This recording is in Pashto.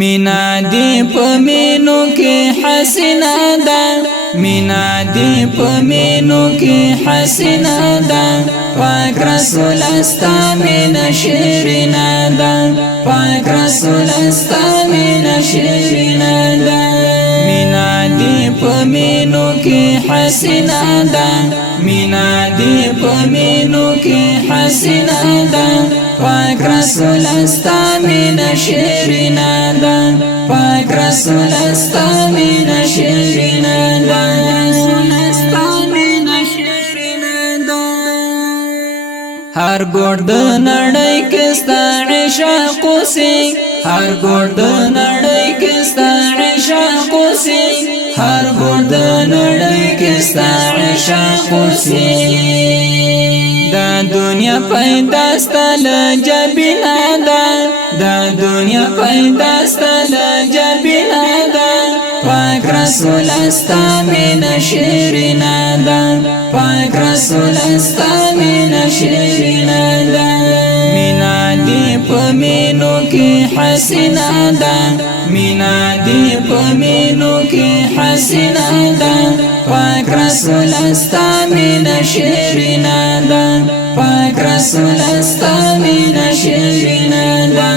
مینا دی پمینو کی حسنا دا مینا دی پمینو کی حسنا دا پاک رسول استا مینا شیرینا دا پاک رسول استا مینا شیرینا دا مینا دی پمینو کی حسنا دا مینا دی پمینو کی حسنا دا پاک رسول استا مینا شیرینا دا پاک رسول استا مینا شیرینا دا هر ګوټ د نړۍ کې ستا عشق اوسي هر ګوټ د نړۍ کې ستا عشق اوسي هر ګوټ د نړۍ کې ستا عشق اوسي دا دنیا پیدا ستل جبینا دا دا دنیا پیدا ستل جبینا دا پاک رسول استا مینا شیرینا دا پاک رسول استا مینا شیرینا دا مینا دی پمینو کی حسنا دا مینا دی پمینو کی حسنا دا پاک رسول استا مینا شیرینا دا پاک رسول استا مینا شیرینا دا